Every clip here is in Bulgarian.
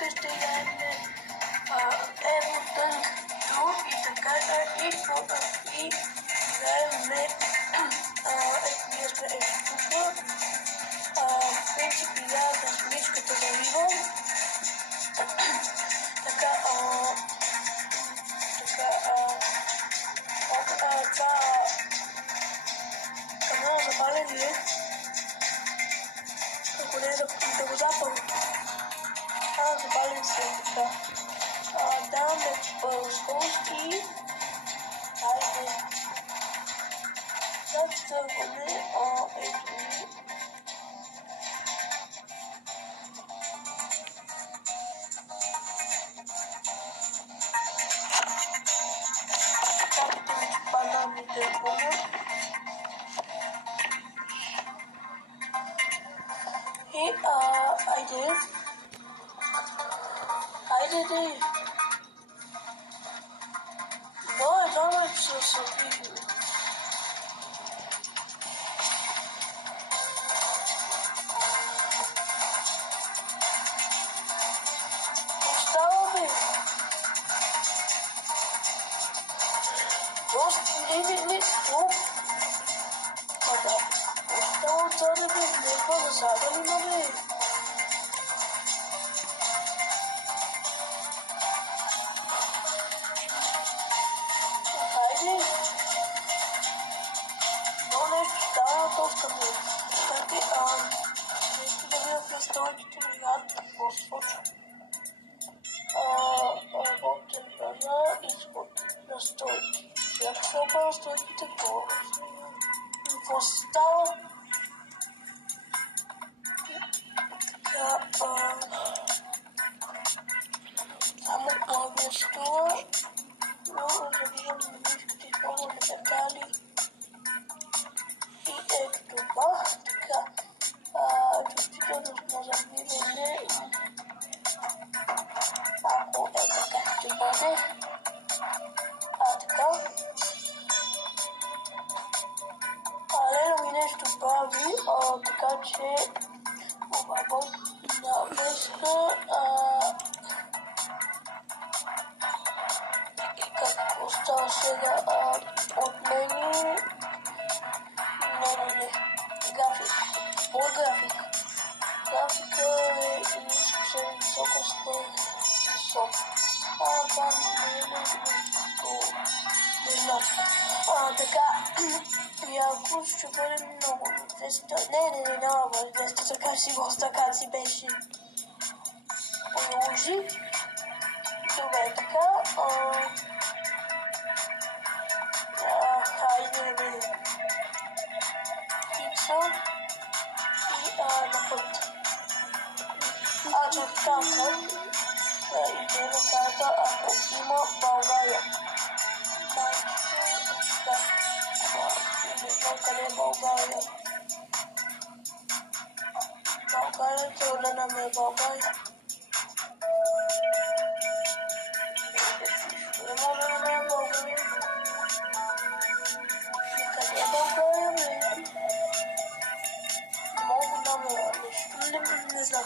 постоянно евротънто и така и вземем ние сме тук. В принцип играя с мишката заливам. Така, това канал запален ли е? Ако не да го запалим. Запален се така. Даваме скорост и хайде. Зацърваме ето ни. Както ми падна ми телефона. И айде. Хайде дей. Давай се събили. Остава бе. Не, стоп. Да. Остава отзаде бе. Нека да задали на бе. Нещо да видя в настройките ми над какво се случва. Работен пазар, изход, настройки. Когато се опа настройките, какво се става? Така, само клавиатура, но завиждам на мишките използваме детали. И ето това, така. Чувствителност на завиване, ако е така ще бъде, така. Лено ми нещо прави, така че обработна връзка, какво става сега отмени, не, график, какво е график? Графика е съвсем висока, висока. Това не е не знам. Така, и ако ще бъде много 200, не, няма бъде 200, така си го така си беше. Положи. Добре, така. Хайде да бъде. Пица. И на път. Чакам път. Иде на карта, ако има България. Не знам къде е България. България, Родена ми е България. Не може да намеря България. Къде е България, бе? Не мога да намеря нещо. Не знам.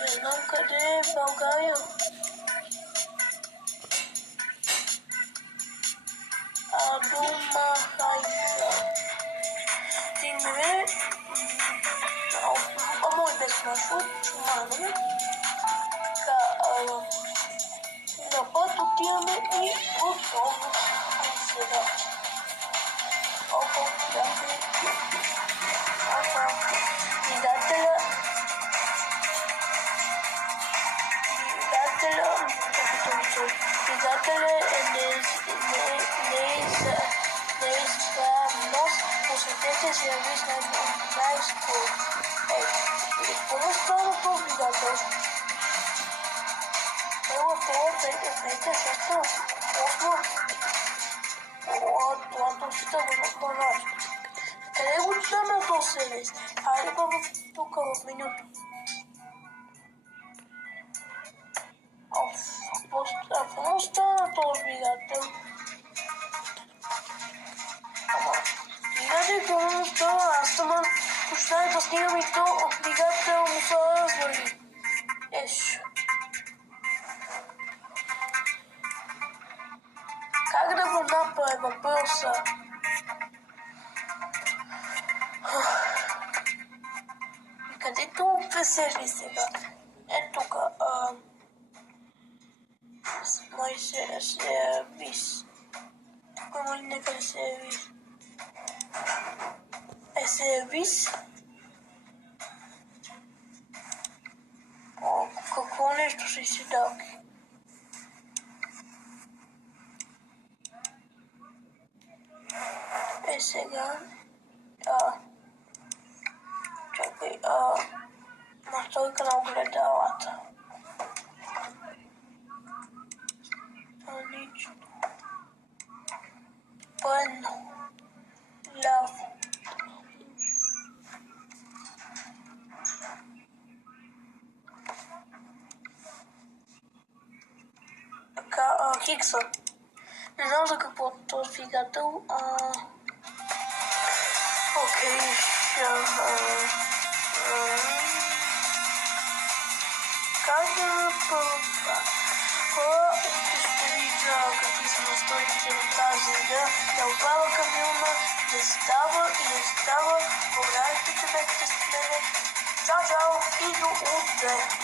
Не знам къде е България. Дума хайка. Стигнем. Мой без маршрут. Чумаме. Така, на път отиваме и отново сега. Двигателя е неизправност. Посветете си да ви знаем най-скоро. Какво става този двигател? Първа, трета, шеста, осма. Това точно го направиш. Къде го читаме този сервис? Хайде па тук в менюто. Какво стана този двигател? секундата, аз съм почнах да снимам и то двигател му се развали. Еш. Как да го направя въпроса? Къде това седи сега? Ето тук. Мой сервис. Тук има ли някъде сервис? Сервис? О, какво нещо си седалки? Сега. Чакай, настройка на огледалата. Нищо. Пърно. Ляво. Така, хикса. Не знам за какво е този двигател. Окей, как да направя това? Хора, ще видя какви са настройките на тази игра. Да оправя камиона, не става и не става. Благодаря, че бяхте с мен. Чао, чао и до утре!